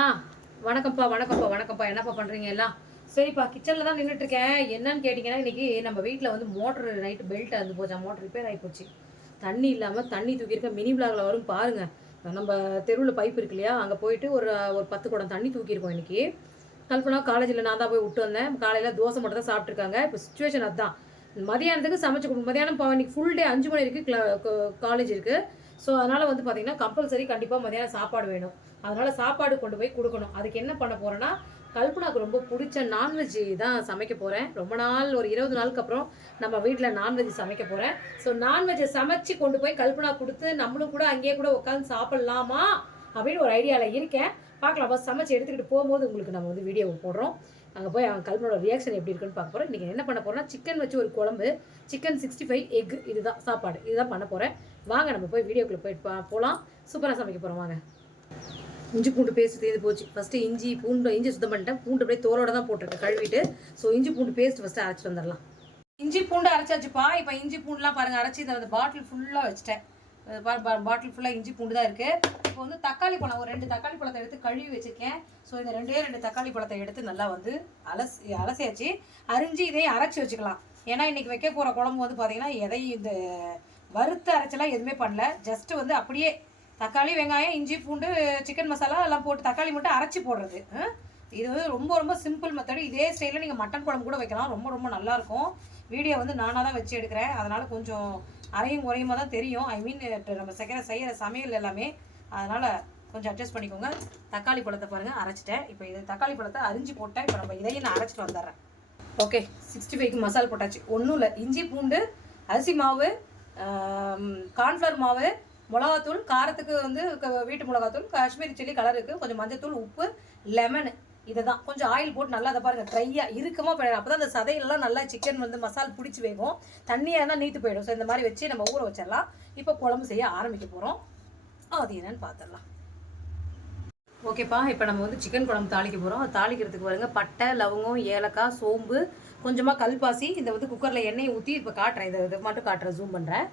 ஆ வணக்கம்ப்பா வணக்கம்ப்பா வணக்கம்ப்பா என்னப்பா பண்ணுறீங்க எல்லாம்? சரிப்பா கிச்சனில் தான் நின்றுட்டுருக்கேன். என்னன்னு கேட்டிங்கன்னா, இன்றைக்கி நம்ம வீட்டில் வந்து மோட்ரு நைட்டு பெல்ட் அறுந்து போச்சா, மோட்ரு ரிப்பேர் ஆகி போச்சு. தண்ணி இல்லாமல் தண்ணி தூக்கியிருக்க மினி விளாகில் வரும் பாருங்கள். நம்ம தெருவில் பைப் இருக்கு இல்லையா, அங்கே போயிட்டு ஒரு ஒரு 10 குடம் தண்ணி தூக்கியிருக்கோம் இன்றைக்கி. கல்பனா காலேஜில் நான் தான் போய் விட்டு வந்தேன். காலையில் தோசை மட்டும் தான் சாப்பிட்ருக்காங்க. இப்போ சுச்சுவேஷன் அதுதான். மதியானத்துக்கு சமைச்சு கொடுக்கும். மதியானம் இன்றைக்கி ஃபுல் டே 5 மணி வரைக்கும் காலேஜ் இருக்குது. ஸோ அதனால் வந்து பார்த்திங்கன்னா கம்பல்சரி கண்டிப்பாக மதியானம் சாப்பாடு வேணும். அதனால் சாப்பாடு கொண்டு போய் கொடுக்கணும். அதுக்கு என்ன பண்ண போகிறேன்னா, கல்பனாவுக்கு ரொம்ப பிடிச்ச நான்வெஜ் தான் சமைக்க போகிறேன். ரொம்ப நாள் ஒரு 20 நாளுக்கு அப்புறம் நம்ம வீட்டில் நான்வெஜ் சமைக்க போகிறேன். ஸோ நான்வெஜ்ஜை சமைச்சு கொண்டு போய் கல்பனா கொடுத்து நம்மளும் கூட அங்கேயே கூட உட்காந்து சாப்பிட்லாமா அப்படின்னு ஒரு ஐடியாவில் இருக்கேன். பார்க்கலாம். ஃபஸ்ட் சமைச்சு எடுத்துக்கிட்டு போகும்போது உங்களுக்கு நம்ம வந்து வீடியோ போடுறோம். அங்கே போய் அவங்க கல்பனோட ரியாக்ஷன் எப்படி இருக்குன்னு பார்க்க போகிறோம். இன்றைக்கி என்ன பண்ண போகிறோன்னா, சிக்கன் வச்சு ஒரு குழம்பு, சிக்கன் 65 எக், இதுதான் சாப்பாடு, இதுதான் பண்ண போகிறேன். வாங்க நம்ம போய் வீடியோக்குள்ளே போயிட்டு போகலாம். சூப்பராக சமைக்க போகிறோம் வாங்க. இஞ்சி பூண்டு பேஸ்ட் தீர்ந்து போச்சு. ஃபஸ்ட்டு இஞ்சி சுத்தம் பண்ணிட்டேன். பூண்டு அப்படியே தோலோட தான் போட்டிருக்கேன் கழுவிட்டு. ஸோ இஞ்சி பூண்டு பேஸ்ட் ஃபஸ்ட்டு அரைச்சி வந்துடலாம். இஞ்சி பூண்டு அரைச்சாச்சுப்பா. இப்போ இஞ்சி பூண்டுலாம் பாருங்கள் அரைச்சி இதை வந்து பாட்டில் ஃபுல்லாக வச்சுட்டேன். பாட்டில் ஃபுல்லாக இஞ்சி பூண்டு தான் இருக்குது. இப்போ வந்து தக்காளி பழம் ஒரு 2 தக்காளி பழத்தை எடுத்து கழுவி வச்சுருக்கேன். ஸோ இந்த 2 தக்காளி பழத்தை எடுத்து நல்லா வந்து அலசியாச்சு. அரிஞ்சு இதையும் அரைச்சி வச்சுக்கலாம். ஏன்னா இன்றைக்கி வைக்க போகிற குழம்பு வந்து பார்த்திங்கன்னா எதையும் இந்த வறுத்து அரைச்சலாம் எதுவுமே பண்ணல. ஜஸ்ட்டு வந்து அப்படியே தக்காளி வெங்காயம் இஞ்சி பூண்டு சிக்கன் மசாலா எல்லாம் போட்டு தக்காளி மட்டும் அரைச்சி போடுறது. இது வந்து ரொம்ப ரொம்ப சிம்பிள் மெத்தடு. இதே ஸ்டைலில் நீங்கள் மட்டன் குழம்பு கூட வைக்கலாம். ரொம்ப ரொம்ப நல்லாயிருக்கும். வீடியோ வந்து நானாக தான் வச்சு எடுக்கிறேன். அதனால் கொஞ்சம் அரையும் குறையுமா தான் தெரியும். ஐ மீன் நம்ம செய்கிற சமையல் எல்லாமே. அதனால் கொஞ்சம் அட்ஜஸ்ட் பண்ணிக்கோங்க. தக்காளி பழத்தை பாருங்கள் அரைச்சிட்டேன். இப்போ இது தக்காளி பழத்தை அரிஞ்சு போட்டேன். இப்போ நம்ம இதையும் நான் அரைச்சிட்டு வந்துடுறேன். ஓகே, 65க்கு மசாலா போட்டாச்சு. ஒன்றும் இல்லை, இஞ்சி பூண்டு, அரிசி மாவு, கார்ன்ஃப்ளவர் மாவு, மிளகாத்தூள், காரத்துக்கு வந்து வீட்டு மிளகாத்தூள், காஷ்மீரி சில்லி கலருக்கு கொஞ்சம் மஞ்சத்தூள், உப்பு, லெமனு, இதை தான் கொஞ்சம் ஆயில் போட்டு நல்லா அதை பாருங்கள் ட்ரையாக இறுக்கமாக போயிடும். அப்போ தான் அந்த சதையெல்லாம் நல்லா சிக்கன் வந்து மசால் பிடிச்சி வேகும். தண்ணியாக இருந்தால் நீத்து போயிடும். ஸோ இந்த மாதிரி வச்சு நம்ம ஊற வச்சிடலாம். இப்போ குழம்பு செய்ய ஆரம்பிக்க போகிறோம். அது என்னன்னு பார்த்துடலாம். ஓகேப்பா, இப்போ நம்ம வந்து சிக்கன் குழம்பு தாளிக்க போகிறோம். தாளிக்கிறதுக்கு பாருங்க பட்டை, லவங்கம், ஏலக்காய், சோம்பு, கொஞ்சமாக கல்பாசி. இந்த வந்து குக்கரில் எண்ணெயை ஊற்றி இப்போ காட்டுறேன். இதை மட்டும் காட்டுறேன், ஜூம் பண்ணுறேன்.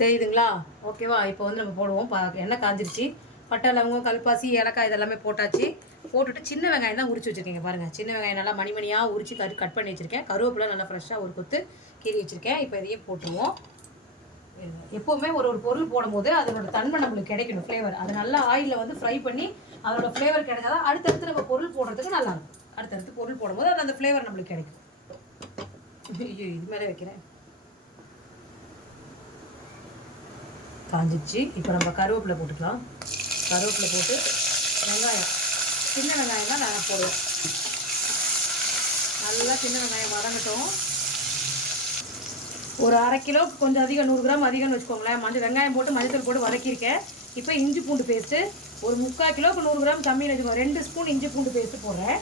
தெரியுதுங்களா? ஓகேவா? இப்போ வந்து நம்ம போடுவோம். எண்ணெய் காஞ்சிருச்சு. பட்டை, லவங்கம், கல்பாசி, ஏலக்காய் இதெல்லாமே போட்டாச்சு. போட்டுட்டு சின்ன வெங்காயம் தான் உரிச்சு வச்சுருக்கீங்க பாருங்கள். சின்ன வெங்காயம் நல்லா மணிமணியாக உரிச்சு கட் பண்ணி வச்சுருக்கேன். கருவேப்பிலை நல்லா ஃப்ரெஷ்ஷாக ஒரு கொத்து கீறி வச்சுருக்கேன். இப்போ இதையும் போட்டுருவோம். எப்போவுமே ஒரு பொருள் போடும்போது அதனோட தன்மை நம்மளுக்கு கிடைக்கணும், ஃப்ளேவர். அது நல்லா ஆயிலில் வந்து ஃப்ரை பண்ணி அதோட ஃப்ளேவர் கிடைக்காதான் அடுத்தடுத்து நம்ம பொருள் போடுறதுக்கு நல்லாயிருக்கும். அடுத்தடுத்து பொருள் போடும்போது அது அந்த ஃப்ளேவர் நம்மளுக்கு கிடைக்கும். இது மேலே வைக்கிறேன். காஞ்சிச்சு. இப்போ நம்ம கருவேப்பிலை போட்டுக்கலாம். கருவேப்பிலை போட்டு வெங்காயம், சின்ன வெங்காயம் தான் நான் போடுவேன். நல்லா சின்ன வெங்காயம் வதங்கட்டும். ஒரு 1/2 கிலோ கொஞ்சம் அதிகம், 100 கிராம் அதிகம்னு வச்சுக்கோங்களேன். வெங்காயம் போட்டு மஞ்சள் போட்டு வதக்கியிருக்கேன். இப்போ இஞ்சி பூண்டு பேஸ்ட்டு ஒரு 3/4 கிலோவுக்கு 100 கிராம் கம்மின்னு வச்சுக்கோங்க. 2 ஸ்பூன் இஞ்சி பூண்டு பேஸ்ட்டு போடுறேன்.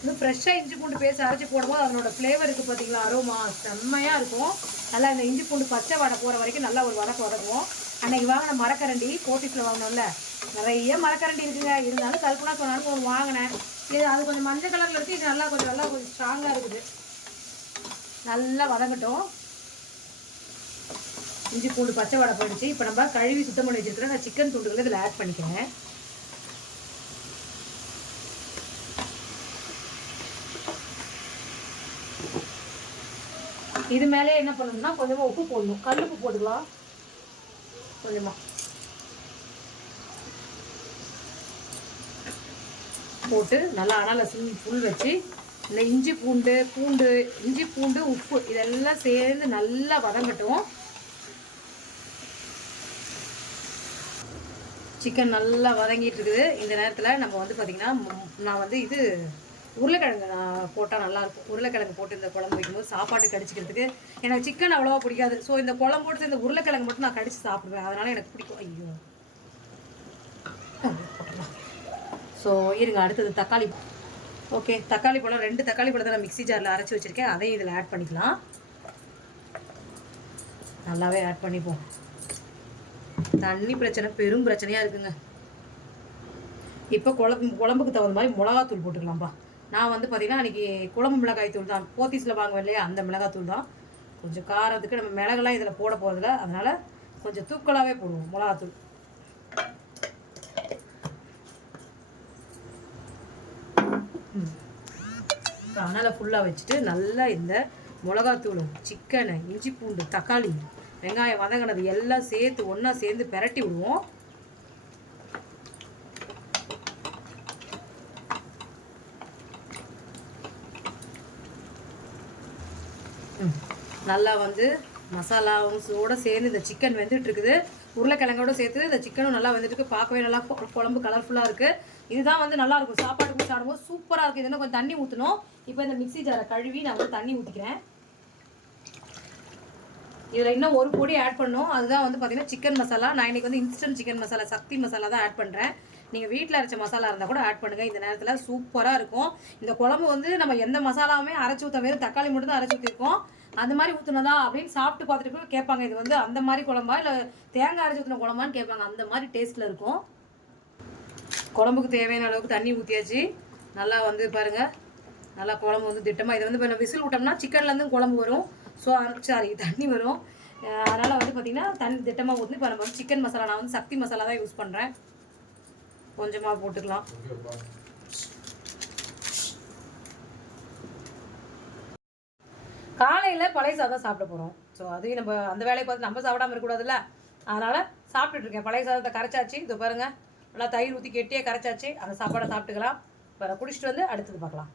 இன்னும் ஃப்ரெஷ்ஷாக இஞ்சி பூண்டு பேஸ்ட் அரைச்சி போடும்போது அதனோட ஃப்ளேவர் இருக்குது பார்த்தீங்களா, அரோமா செம்மையாக இருக்கும். நல்லா இந்த இஞ்சி பூண்டு பச்சை வடை போகிற வரைக்கும் நல்லா ஒரு வதக்குவோம். அன்றைக்கி வாங்கின மரக்கரண்டி போட்டிஸில் வாங்கினோம்ல, நிறைய மரக்கரண்டி இருக்குங்க. இருந்தாலும் கல்பனா சொன்னாலும் ஒன்று வாங்கினேன். இது அது கொஞ்சம் மஞ்சள் கலரில் இருக்குது. இது நல்லா கொஞ்சம் ஸ்ட்ராங்காக இருக்குது. நல்லா வதங்கட்டும். இஞ்சி பூண்டு பச்சை வடை போயிடுச்சு. இப்போ நம்ம கழுவி சுத்தம் பண்ணி வச்சுருக்கிறேன். நான் சிக்கன் துண்டுகளை இதில் ஆட் பண்ணிக்கிறேன். இது மேலே என்ன பண்ணணும்னா கொஞ்சமாக உப்பு போடணும். கல் உப்பு போட்டுக்கலாம் கொஞ்சமாக போட்டு நல்லா அனல் ஃபுல் வச்சு இந்த இஞ்சி பூண்டு உப்பு இதெல்லாம் சேர்ந்து நல்லா வதங்கட்டும். சிக்கன் நல்லா வதங்கிட்டு இருக்குது. இந்த நேரத்தில் நம்ம வந்து பார்த்திங்கன்னா நான் வந்து இது உருளைக்கிழங்கு நான் போட்டால் நல்லாயிருக்கும். உருளைக்கிழங்கு போட்டு இந்த குழம்பு வைக்கும்போது சாப்பாட்டு கடிச்சிக்கிறதுக்கு எனக்கு சிக்கன் அவ்வளோவா பிடிக்காது. ஸோ இந்த குழம்பு போட்டு இந்த உருளைக்கிழங்கு மட்டும் நான் கடிச்சு சாப்பிடுவேன். அதனால் எனக்கு பிடிக்கும். ஐயோ, ஸோ இருங்க. அடுத்தது தக்காளி. ஓகே, தக்காளி பழம் 2 தக்காளி பழத்தை நான் மிக்ஸி ஜாரில் அரைச்சி வச்சுருக்கேன். அதையும் இதில் ஆட் பண்ணிக்கலாம். நல்லாவே ஆட் பண்ணிப்போம். தண்ணி பிரச்சனை பெரும் பிரச்சனையாக இருக்குங்க. இப்போ குழம்புக்கு தகுந்த மாதிரி மிளகாத்தூள் போட்டுக்கலாம்ப்பா. நான் வந்து பார்த்திங்கன்னா அன்றைக்கி குழம்பு மிளகாய் தூள் தான் போத்தீஸில் வாங்குவேன் இல்லையா, அந்த மிளகாத்தூள் தான். கொஞ்சம் காரத்துக்கு நம்ம மிளகெல்லாம் இதில் போட போகிறதில்ல. அதனால் கொஞ்சம் தூக்கலாகவே போடுவோம் மிளகாத்தூள். இப்போ அனலை ஃபுல்லாக வச்சுட்டு நல்லா இந்த மிளகாத்தூள், சிக்கனு, இஞ்சி பூண்டு, தக்காளி, வெங்காயம் வதங்கினது எல்லாம் சேர்த்து ஒன்றா சேர்ந்து பெரட்டி விடுவோம். நல்லா வந்து மசாலாவோட சேர்ந்து இந்த சிக்கன் வெந்துட்டு இருக்குது. உருளைக்கிழங்கோட சேர்த்து இந்த சிக்கனும் நல்லா வந்துட்டு பார்க்கவே நல்லா குழம்பு கலர்ஃபுல்லாக இருக்குது. இதுதான் வந்து நல்லாயிருக்கும் சாப்பாட்டுக்கு சாப்பிடும்போது சூப்பராக இருக்குது. இதுன்னு கொஞ்சம் தண்ணி ஊற்றணும். இப்போ இந்த மிக்ஸி ஜாரை கழுவி நான் வந்து தண்ணி ஊற்றிக்கிறேன். இதில் இன்னும் ஒரு பொடி ஆட் பண்ணணும். அதுதான் வந்து பார்த்திங்கன்னா சிக்கன் மசாலா. நான் இன்றைக்கி வந்து இன்ஸ்டன்ட் சிக்கன் மசாலா, சக்தி மசாலா தான் ஆட் பண்ணுறேன். நீங்கள் வீட்டில் அரைச்ச மசாலா இருந்தால் கூட ஆட் பண்ணுங்கள். இந்த நேரத்தில் சூப்பராக இருக்கும். இந்த குழம்பு வந்து நம்ம எந்த மசாலாவுமே அரைச்சி ஊற்ற, வெறும் தக்காளி மட்டும் தான் அரைச்சி ஊற்றிருக்கோம். அந்த மாதிரி ஊற்றுனதா அப்படின்னு சாப்பிட்டு பார்த்துட்டு கேட்பாங்க, இது வந்து அந்த மாதிரி குழம்பா இல்லை தேங்காய் அரைச்சி ஊற்றின குழம்பான்னு கேட்பாங்க. அந்த மாதிரி டேஸ்ட்டில் இருக்கும். குழம்புக்கு தேவையான அளவுக்கு தண்ணி ஊற்றியாச்சு. நல்லா வந்து பாருங்கள், நல்லா குழம்பு வந்து திட்டமாக. இதை வந்து இப்போ விசில் விட்டோம்னா சிக்கன்லேருந்து குழம்பு வரும். ஸோ தண்ணி வரும். அதனால் வந்து பார்த்திங்கன்னா தண்ணி திட்டமாக ஊற்றி இப்போ நம்ம வந்து சிக்கன் மசாலா, நான் வந்து சக்தி மசாலா தான் யூஸ் பண்ணுறேன். கொஞ்சமாக போட்டுக்கலாம். காலையில் பழைய சாதம் சாப்பிட போகிறோம். ஸோ அதையும் நம்ம அந்த வேலையை பார்த்து நம்ம சாப்பிடாமல் இருக்கக்கூடாதுல்ல. அதனால் சாப்பிட்டுட்ருக்கேன். பழைய சாதத்தை கரைச்சாச்சு. இது பாருங்கள், நல்லா தயிர் ஊற்றி கெட்டியே கரைச்சாச்சு. அந்த சாப்பாடை சாப்பிட்டுக்கலாம். இப்போ குடிச்சிட்டு வந்து அடுத்தது பார்க்கலாம்.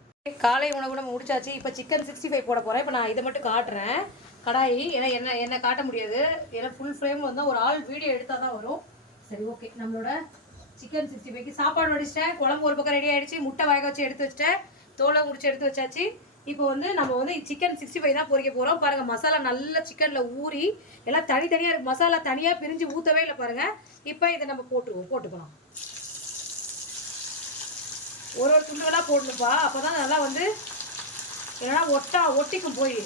காலை உணவு நம்ம முடிச்சாச்சு. இப்போ சிக்கன் 65 போட போகிறேன். இப்போ நான் இதை மட்டும் காட்டுறேன். கடாயி ஏன்னா என்ன காட்ட முடியாது. ஏன்னா ஃபுல் ஃப்ரேம் வந்து ஒரு ஆள் வீடியோ எடுத்தால் தான் வரும். சரி, ஓகே. நம்மளோட சிக்கன் 65க்கு சாப்பாடு வடிச்சிட்டேன். குழம்பு ஒரு பக்கம் ரெடி ஆகிடுச்சு. முட்டை வேக வச்சு எடுத்து வச்சிட்டேன். தோலை முடிச்சு எடுத்து வச்சாச்சு. இப்போ வந்து நம்ம வந்து சிக்கன் 65 தான் பொரிக்க போகிறோம். பாருங்கள், மசாலா நல்லா சிக்கனில் ஊறி எல்லாம் தனித்தனியாக இருக்குது. மசாலா தனியாக பிரிஞ்சு ஊற்றவே இல்லை பாருங்கள். இப்போ இதை நம்ம போட்டுக்கலாம். ஒரு துண்டுகளாக போடணும்ப்பா. அப்போ தான் நல்லா வந்து இல்லைன்னா ஒட்டிக்கும். போய்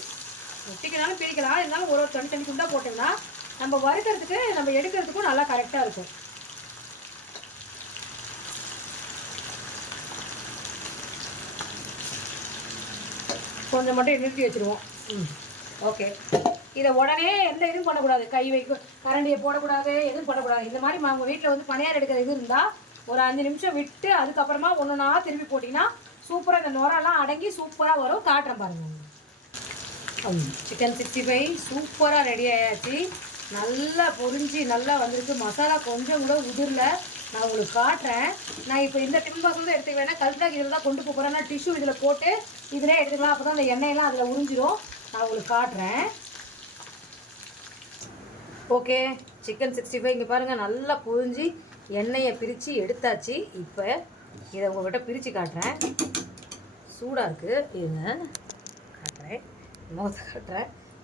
ஒட்டிக்கனாலும் பிரிக்கலாம். இருந்தாலும் ஒரு தனி துண்டாக போட்டோம்னா நம்ம வறுக்கிறதுக்கு நம்ம எடுக்கிறதுக்கும் நல்லா கரெக்டாக இருக்கும். கொஞ்சம் மட்டும் நிறுத்தி வச்சுருவோம். ஓகே. இதை உடனே எந்த இதுவும் பண்ணக்கூடாது. கை கரண்டியை போடக்கூடாது, எதுவும் பண்ணக்கூடாது. இந்த மாதிரி அவங்க வீட்டில் வந்து பணியார் எடுக்கிற இது இருந்தால் ஒரு 5 நிமிஷம் விட்டு அதுக்கப்புறமா ஒன்றுனா திருப்பி போட்டிங்கன்னா சூப்பராக இந்த நுரெல்லாம் அடங்கி சூப்பராக வரும். காட்டுறேன் பாருங்கள். சிக்கன் 65 சூப்பராக ரெடி ஆயாச்சு. நல்லா பொரிஞ்சு நல்லா வந்திருக்கு. மசாலா கொஞ்சம் கூட உதிரில். நான் உங்களுக்கு காட்டுறேன். நான் இப்போ இந்த டிஃபன் பாக்ஸ் வந்து எடுத்துக்கிறேன். கல்டாக் இதில் தான் கொண்டு போகிறேன். நான் டிஷ்யூ இதில் போட்டு இதிலே எடுத்துக்கலாம். அப்போ தான் அந்த எண்ணெயெல்லாம் அதில் உறிஞ்சிரும். நான் உங்களுக்கு காட்டுறேன். ஓகே, சிக்கன் 65 இங்கே பாருங்கள், நல்லா பொரிஞ்சு எண்ணெயை பிரித்து எடுத்தாச்சு. இப்போ இதை உங்கள்கிட்ட பிரித்து காட்டுறேன். சூடாக இருக்குது. இதை காட்டுறேன்.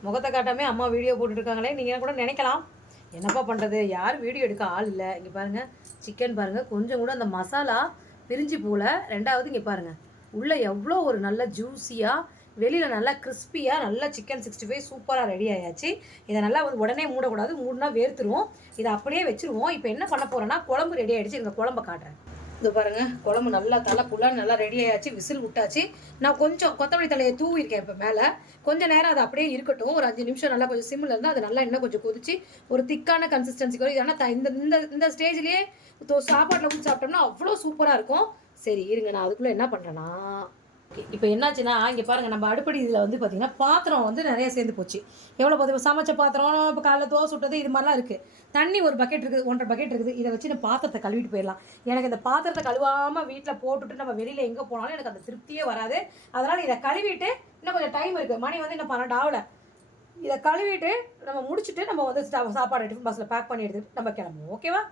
முகத்தை காட்டாமல் அம்மா வீடியோ போட்டுட்ருக்காங்களே நீங்கள் கூட நினைக்கலாம், என்னப்பா பண்ணுறது, யார் வீடியோ எடுக்க ஆள் இல்லை. இங்கே பாருங்கள், சிக்கன் பாருங்கள், கொஞ்சம் கூட அந்த மசாலா பிரிஞ்சு போல். ரெண்டாவது இங்கே பாருங்கள், உள்ளே எவ்வளோ ஒரு நல்ல ஜூஸியாக, வெளியில் நல்லா கிறிஸ்பியாக, நல்லா சிக்கன் 65 சூப்பராக ரெடி ஆயாச்சு. இதை நல்லா வந்து உடனே மூடக்கூடாது. மூடினா வேர்த்துருவோம். இதை அப்படியே வச்சுருவோம். இப்போ என்ன பண்ண போகிறேன்னா, குழம்பு ரெடி ஆகிடுச்சு. இந்த குழம்பை காட்டுறேன். இது பாருங்கள், குழம்பு நல்லா தலை புல்லாக நல்லா ரெடி ஆயாச்சு. விசில் விட்டாச்சு. நான் கொஞ்சம் கொத்தமல்லி தலையை தூவிருக்கேன். இப்போ மேலே கொஞ்சம் நேரம் அது அப்படியே இருக்கட்டும். ஒரு 5 நிமிஷம் நல்லா கொஞ்சம் சிம்மில் இருந்தால் அது நல்லா இன்னும் கொஞ்சம் கொதிச்சு ஒரு திக்கான கன்சிஸ்டன்சிக்கு வரும். ஏன்னா இந்த ஸ்டேஜ்லேயே சாப்பாட்டில் ஊற்றி சாப்பிட்டோம்னா அவ்வளோ சூப்பராக இருக்கும். சரி இருங்க, நான் அதுக்குள்ளே என்ன பண்ணுறேன்னா, இப்போ என்னாச்சுன்னா இங்கே பாருங்கள், நம்ம அடுப்படி இதில் வந்து பார்த்திங்கன்னா பாத்திரம் வந்து நிறைய சேர்ந்து போச்சு. எவ்வளோ பார்த்து சமைச்ச பாத்திரம், இப்போ காலைல தோசை சுட்டது, இது மாதிரிலாம் இருக்குது. தண்ணி ஒரு பக்கெட் இருக்குது, 1.5 பக்கெட் இருக்குது. இதை வச்சு நான் பாத்திரத்தை கழுவிட்டு போயிடலாம். எனக்கு இந்த பாத்திரத்தை கழுவாமல் வீட்டில் போட்டுட்டு நம்ம வெளியில் எங்கே போனாலும் எனக்கு அந்த திருப்தியே வராது. அதனால் இதை கழுவிட்டு, இன்னும் கொஞ்சம் டைம் இருக்குது, மணி வந்து இன்னும் 12 ஆகலை. இதை கழுவிட்டு நம்ம முடிச்சுட்டு நம்ம வந்து சாப்பாடு டிஃபன் பாக்ஸில் பேக் பண்ணி எடுத்துட்டு நம்ம கிளம்புவோம். ஓகேவா?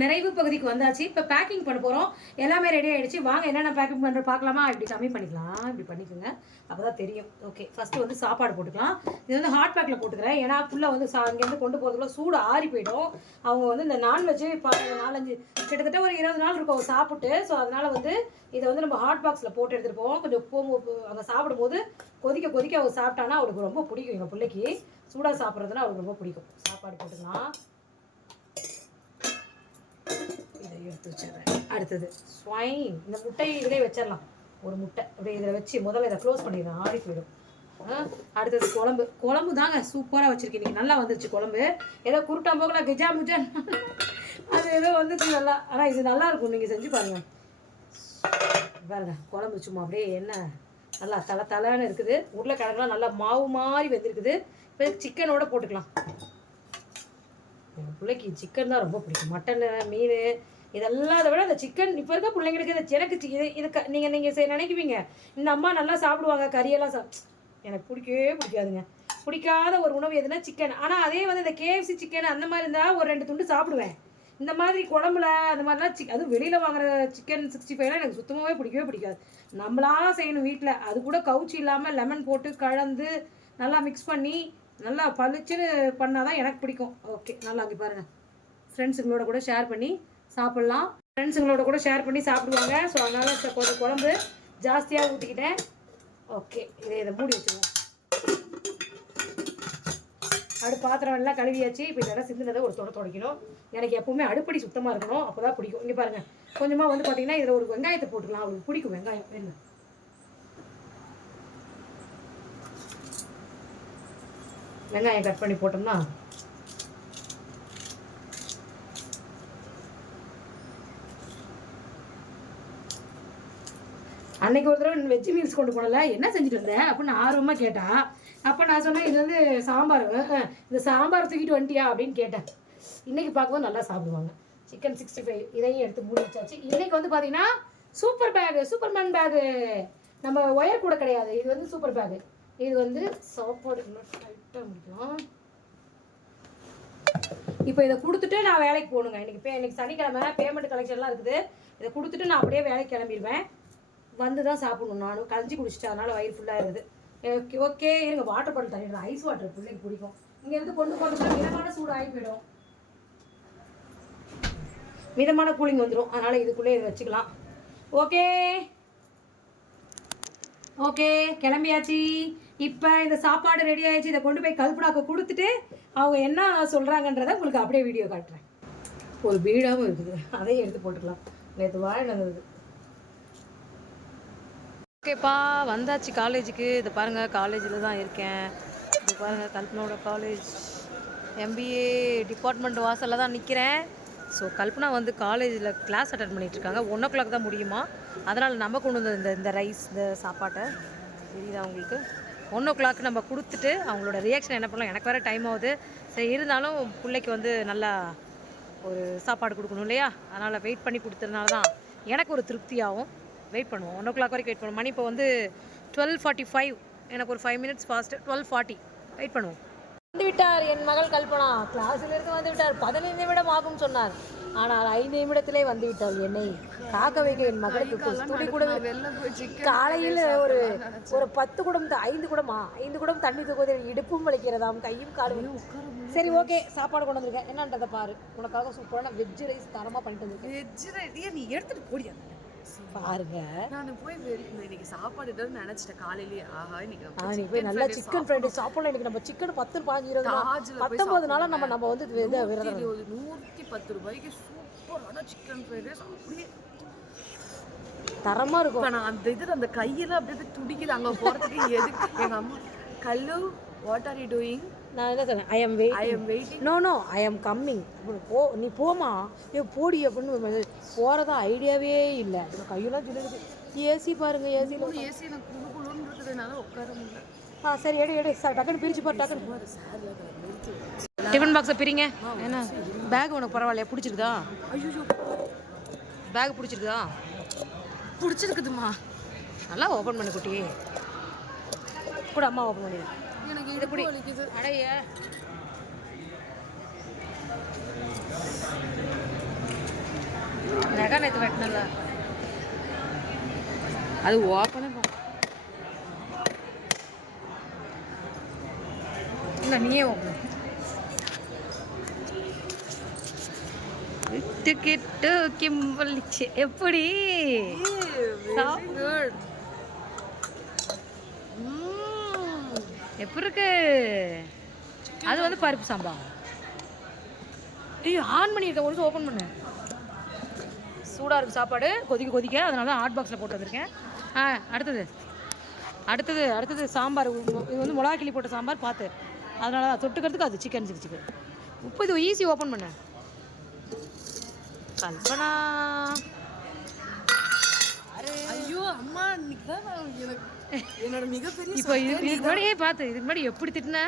நிறைவு பகுதிக்கு வந்தாச்சு. இப்போ பேக்கிங் பண்ண போகிறோம். எல்லாமே ரெடி ஆகிடுச்சு. வாங்க என்னென்ன பேக்கிங் பண்ணுற பார்க்கலாமா? இப்படி கம்மி பண்ணிக்கலாம், இப்படி பண்ணிக்கோங்க, அப்போ தான் தெரியும். ஓகே, ஃபஸ்ட்டு வந்து சாப்பாடு போட்டுக்கலாம். இது வந்து ஹாட் பேக்கில் போட்டுக்கிறேன். ஏன்னா ஃபுல்லாக வந்து இங்கேருந்து கொண்டு போகிறதுக்குள்ள சூடு ஆறி போயிடும். அவங்க வந்து இந்த நான்வெஜ்ஜு 4-5 கிட்டத்தட்ட ஒரு 20 நாள் இருக்கும் அவங்க சாப்பிட்டு. ஸோ அதனால் வந்து இதை வந்து நம்ம ஹாட் பாக்ஸில் போட்டு எடுத்துகிட்டு போவோம். கொஞ்சம் அங்கே சாப்பிடும்போது கொதிக்க அவங்க சாப்பிட்டானா அவளுக்கு ரொம்ப பிடிக்கும். எங்கள் பிள்ளைக்கு சூடாக சாப்பிட்றதுனா அவளுக்கு ரொம்ப பிடிக்கும். சாப்பாடு போட்டுக்கலாம். இதை எடுத்து வச்சிடுறேன். அடுத்தது ஸ்வைன், இந்த முட்டையை இதிலே வச்சிடலாம். ஒரு முட்டை அப்படியே இதில் வச்சு முதல்ல இதை க்ளோஸ் பண்ணிடுறேன், ஆறி போயிடும். அடுத்தது குழம்பு தாங்க சூப்பராக வச்சுருக்கேன். இன்றைக்கி நல்லா வந்துருச்சு குழம்பு. ஏதோ குருட்டாம் போக நான் கிஜா முஜான் அது ஏதோ வந்துச்சு நல்லா. ஆனால் இது நல்லாயிருக்கும், நீங்கள் செஞ்சு பாருங்கள். பாருங்க குழம்பு சும்மா அப்படியே என்ன நல்லா தலைன்னு இருக்குது. உருளைக்கிழங்குலாம் நல்லா மாவு மாதிரி வெந்திருக்குது. இப்போ சிக்கனோட போட்டுக்கலாம். என் பிள்ளைக்கு சிக்கன் தான் ரொம்ப பிடிக்கும். மட்டன் மீன் இதெல்லாம் அதை விட இந்த சிக்கன் இப்போ இருக்க பிள்ளைங்களுக்கு இந்த எனக்கு நீங்கள் நினைக்குவீங்க இந்த அம்மா நல்லா சாப்பிடுவாங்க கறியெல்லாம் எனக்கு பிடிக்கவே பிடிக்காதுங்க. பிடிக்காத ஒரு உணவு எதுனா சிக்கன். ஆனால் அதே வந்து இந்த KFC சிக்கன் அந்த மாதிரி இருந்தால் ஒரு 2 துண்டு சாப்பிடுவேன். இந்த மாதிரி குழம்புல அந்த மாதிரிலாம் அதுவும் வெளியில் வாங்குற சிக்கன் 65லாம் எனக்கு சுத்தமாகவே பிடிக்கவே பிடிக்காது. நம்மளா செய்யணும் வீட்டில். அது கூட கவுச்சி இல்லாமல் லெமன் போட்டு கலந்து நல்லா மிக்ஸ் பண்ணி நல்லா பளிச்சுன்னு பண்ணால் தான் எனக்கு பிடிக்கும். ஓகே, நல்லா அங்கே பாருங்கள். ஃப்ரெண்ட்ஸுங்களோட கூட ஷேர் பண்ணி சாப்பிட்லாம். ஃப்ரெண்ட்ஸுங்களோட கூட ஷேர் பண்ணி சாப்பிடுவாங்க. ஸோ அதனால் கொஞ்சம் குழம்பு ஜாஸ்தியாக ஊற்றிக்கிட்டேன். ஓகே, இதை மூடி வச்சுருவோம். பாத்திரம் எல்லாம் கழுவியாச்சு. இப்போ இதெல்லாம் சிந்தினதை ஒரு துடைக்கணும். எனக்கு எப்பவுமே அடுப்படி சுத்தமாக இருக்கணும். அப்போ தான் பிடிக்கும். இங்கே பாருங்கள், கொஞ்சமாக வந்து பார்த்தீங்கன்னா இதில் ஒரு வெங்காயத்தை போட்டுக்கலாம். அவங்களுக்கு பிடிக்கும் வெங்காயம். என்ன வெங்காயம் கட் பண்ணி போட்டோம்னா அன்னைக்கு ஒரு தடவை வெஜ் மீல்ஸ் கொண்டு போனல என்ன செஞ்சுட்டு இருந்தேன் அப்படின்னு ஆர்வமாக கேட்டா. அப்போ நான் சொன்னேன் இது வந்து சாம்பார், இந்த சாம்பார் தூக்கிட்டு வந்துட்டியா அப்படின்னு கேட்டேன். இன்றைக்கி பார்க்கும்போது நல்லா சாப்பிடுவாங்க. சிக்கன் 65 இதையும் எடுத்து மூடி வச்சாச்சு. இன்றைக்கி வந்து பார்த்தீங்கன்னா சூப்பர் பேகு, சூப்பர்மேன் பேகு. நம்ம ஒயர் கூட கிடையாது, இது வந்து சூப்பர் பேகு. இது வந்து சாப்பாடு டைட்டாக முடியும். இப்போ இதை கொடுத்துட்டு நான் வேலைக்கு போகணுங்க. இன்னைக்கு சனிக்கிழமை பேமெண்ட் கலெக்ஷன்லாம் இருக்குது. இதை கொடுத்துட்டு நான் அப்படியே வேலைக்கு கிளம்பிடுவேன். வந்து தான் சாப்பிடணும். நானும் கஞ்சி குடிச்சிட்டு அதனால வயிறு ஃபுல்லாக இருக்குது. ஓகே இருங்க, வாட்டர் பாட்டில் தண்ணிடுறேன். ஐஸ் வாட்டர் பிள்ளைக்கு பிடிக்கும். இங்கேருந்து கொண்டு போகிறதுக்கு மிதமான சூடு ஆகி போயிடும், மிதமான கூலிங் வந்துடும். அதனால் இதுக்குள்ளே இதை வச்சுக்கலாம். ஓகே ஓகே கிளம்பியாச்சு. இப்போ இந்த சாப்பாடு ரெடி ஆகிடுச்சு. இதை கொண்டு போய் கல்பனாக்கு கொடுத்துட்டு அவங்க என்ன சொல்கிறாங்கன்றதை உங்களுக்கு அப்படியே வீடியோ காட்டுறேன். ஒரு பீடாகவும் இருக்குது, அதையும் எடுத்து போட்டுக்கலாம். நேற்று வாழை நடந்தது. ஓகேப்பா, வந்தாச்சு காலேஜுக்கு. இது பாருங்கள், காலேஜில் தான் இருக்கேன். இது பாருங்கள், கல்பனாவோட காலேஜ் MBA டிபார்ட்மெண்ட் வாசலில் தான் நிற்கிறேன். ஸோ கல்பனா வந்து காலேஜில் கிளாஸ் அட்டன் பண்ணிகிட்ருக்காங்க. 1 o'clock தான் முடியுமா. அதனால் நம்ம கொண்டு வந்து இந்த ரைஸ், இந்த சாப்பாட்டை தெரியுதா அவங்களுக்கு. 1 o'clock நம்ம கொடுத்துட்டு அவங்களோட ரியாக்ஷன் என்ன பண்ணலாம். எனக்கு வேறு டைம் ஆகுது. சரி, இருந்தாலும் பிள்ளைக்கு வந்து நல்லா ஒரு சாப்பாடு கொடுக்கணும் இல்லையா. அதனால் வெயிட் பண்ணி கொடுத்ததுனால தான் எனக்கு ஒரு திருப்தியாகும். வெயிட் பண்ணுவோம். 1 o'clock வரைக்கும் வெயிட் பண்ணுவோம். மணி இப்போ வந்து 12:45. எனக்கு ஒரு 5 minutes ஃபாஸ்ட்டு. 12:40 வெயிட் பண்ணுவோம். வந்து விட்டார் என் மகள் கல்பனா. கிளாஸிலிருந்து வந்து விட்டார். 15 நிமிடம் ஆகும் சொன்னார். ஆனால் 5 நிமிடத்திலே வந்து விட்டார். என்னை காக்க வைக்க என் மகளுக்கு துணி கூட காலையில் ஒரு 10 குடம் 5 குடமா 5 குடம் தண்ணி தூக்குவதில் இடுப்பும் வலிக்கிறதாம், கையும் காலும். சரி, ஓகே, சாப்பாடு கொண்டு வந்திருக்கேன். என்னன்றதை பாரு. உனக்காக சூப்பரான வெஜ் ரைஸ் தரமாக பண்ணிட்டு வந்திருக்கேன். வெஜ் ரைஸ் நீ எடுத்துகிட்டு போடியா பாருங்க. நான் போய் இன்னைக்கு சாப்பாடு நினைச்சிட்டேன் காலையிலேயே. ஆஹா, இன்னைக்கு போய் நல்லா சிக்கன் ஃப்ரைட் ரைஸ் சாப்பிடலாம். இன்னைக்கு நம்ம சிக்கன் 10 15 19 நாளா நம்ம வந்து 110 ரூபாய்க்கு சூப்பரான சிக்கன் ஃப்ரைட் ரைஸ் அப்படியே தரமா இருக்கும். நான் அந்த கையில அப்படியே துடிக்குது அங்க போறதுக்கு. எதுக்கு எங்க அம்மா கல்லு வாட் ஆர் யூ டூயிங்? நான் என்ன சொன்னேன், I am waiting. No I am coming. நீ போமா, போடி அப்படின்னு போகிறதா ஐடியாவே இல்லை. கையெல்லாம் சொல்லிடுது. ஏசி பாருங்க, ஏசி எனக்கு குழுக்குழுன்னு இருக்குதுனால உட்கார முடியல. சரி, எடு டக்குன்னு பிரிச்சு பாரு. டக்குன்னு டிஃபன் பாக்ஸை பிரிங்க. என்ன பேக் உனக்கு பரவாயில்லையா? பிடிச்சிருக்குதா? ஐயோ, பேக் பிடிச்சிருக்குதா? பிடிச்சிருக்குதுமா. நல்லா ஓப்பன் பண்ணு குட்டி. கூட அம்மா ஓப்பன் பண்ணிடு. எனக்கு இது பிடி வலிக்குது. அடைய நகை நேற்று வெட்டினல அது ஓப்பனே இல்லை, நீயே ஓப்பன். விட்டுக்கிட்டு கிம்பளிச்சு எப்படி எப்படி இருக்கு? அது வந்து பருப்பு சாம்பார். ஐயோ, ஆன் பண்ணியிருக்கேன். ஒரு ஓப்பன் பண்ணு. சூடாக இருக்குது சாப்பாடு, கொதிக்க. அதனால தான் ஹாட் பாக்ஸில் போட்டு வந்திருக்கேன். அடுத்தது சாம்பார். இது வந்து மிளகா கிளி போட்ட சாம்பார் பார்த்து. அதனால தான் தொட்டுக்கிறதுக்கு அது சிக்கன் 65. உப்பு இது ஈஸி ஓப்பன் பண்ண. கல்பனா என்னோட மிகப்பெரிய இப்போ இதுக்கு முன்னாடியே பார்த்து இதுக்கு முன்னாடி எப்படி திட்டின?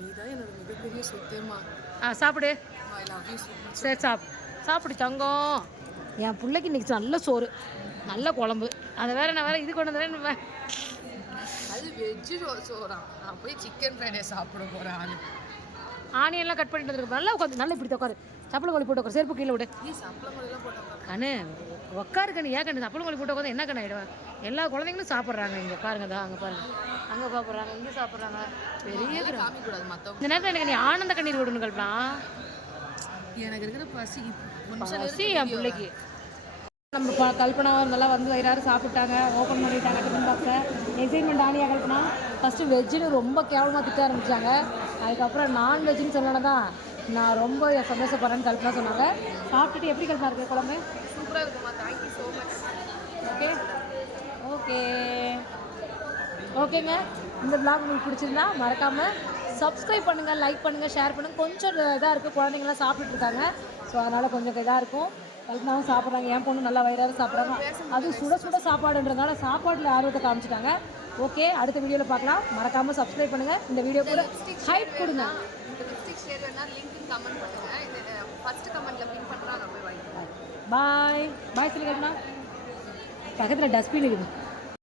நீ தான் என்னோட மிகப்பெரிய சொத்தேம்மா. சாப்பிடு. I love you so much. சரி சாப்பிடு தங்கம். என் பிள்ளைக்கு இன்னைக்கு நல்ல சோறு நல்ல குழம்பு. அதை வேற நான் வேற இது கொண்டு வந்துடுறேன். அது வெஜ்ஜு சோறா. நான் போய் சிக்கன் ஃப்ரைட் ரைஸ் சாப்பிட போகிறேன். ஆனியன்லாம் கட் பண்ணிட்டு வந்துருக்கு. நல்லா உட்காந்து நல்லா இப்படி உட்காரு. சப்பளம் கோழி போட்டு உட்காரு. செருப்பு கீழே விடு. கண்ணு உட்காரு கண்ணு. ஏன் கண்ணு சப்பளம் கோழி போட்டு உட்காந்து என்ன கண்ணு ஆகிடுவேன்? எல்லா குழந்தைங்களும் சாப்பிட்றாங்க. இங்கே பாருங்க தான் அங்கே பாருங்க. அங்கே சாப்பிட்றாங்க இங்கே சாப்பிட்றாங்க. பெரிய இந்த நேரத்தில் எனக்கு நீ ஆனந்த கண்ணீர் விடணும் கல்பலாம். எனக்கு இருக்கிற பசி என் பிள்ளைக்கு. நம்ம கல்பனா நல்லா வந்து வயிறாரு சாப்பிட்டாங்க. ஓப்பன் பண்ணிட்டாங்க டிஃபன் பாக்ஸை. எக்ஸைட்மெண்ட் ஆனியா கல்பனா ஃபஸ்ட்டு வெஜ்ஜுன்னு ரொம்ப கேவலமாக திட்ட ஆரம்பித்தாங்க. அதுக்கப்புறம் நான்வெஜ்ஜுன்னு சொன்னோன்னா தான் நான் ரொம்ப சந்தோஷப்படுறேன்னு கல்பனா சொன்னாங்க. சாப்பிட்டுட்டு எப்படி கல்பனா இருக்குது குழம்பு? சூப்பராக இருக்குமா. Thank you so much. Okay okay ஓகேங்க. இந்த vlog உங்களுக்கு பிடிச்சிருந்தா மறக்காமல் சப்ஸ்கிரைப் பண்ணுங்கள், லைக் பண்ணுங்கள், ஷேர் பண்ணுங்கள். கொஞ்சம் இதாக இருக்குது, குழந்தைங்களாம் சாப்பிட்டுட்ருக்காங்க. ஸோ அதனால் கொஞ்சம் இதாக இருக்கும். கல்பனாவும் சாப்பிட்றாங்க. என் பொண்ணு நல்லா வயிறார சாப்பிட்றாங்க. அதுவும் சுட சுட சாப்பாடுன்றதுனால சாப்பாட்டில் ஆர்வத்தை காமிச்சிட்டாங்க. ஓகே, அடுத்த வீடியோவில் பார்க்கலாம். மறக்காமல் சப்ஸ்கிரைப் பண்ணுங்கள். இந்த வீடியோ கூட ஹைப் கொடுங்க. பாய் பாய் சொல்லி கல்பனா. பக்கத்தில் டஸ்ட்பின் இருக்குது.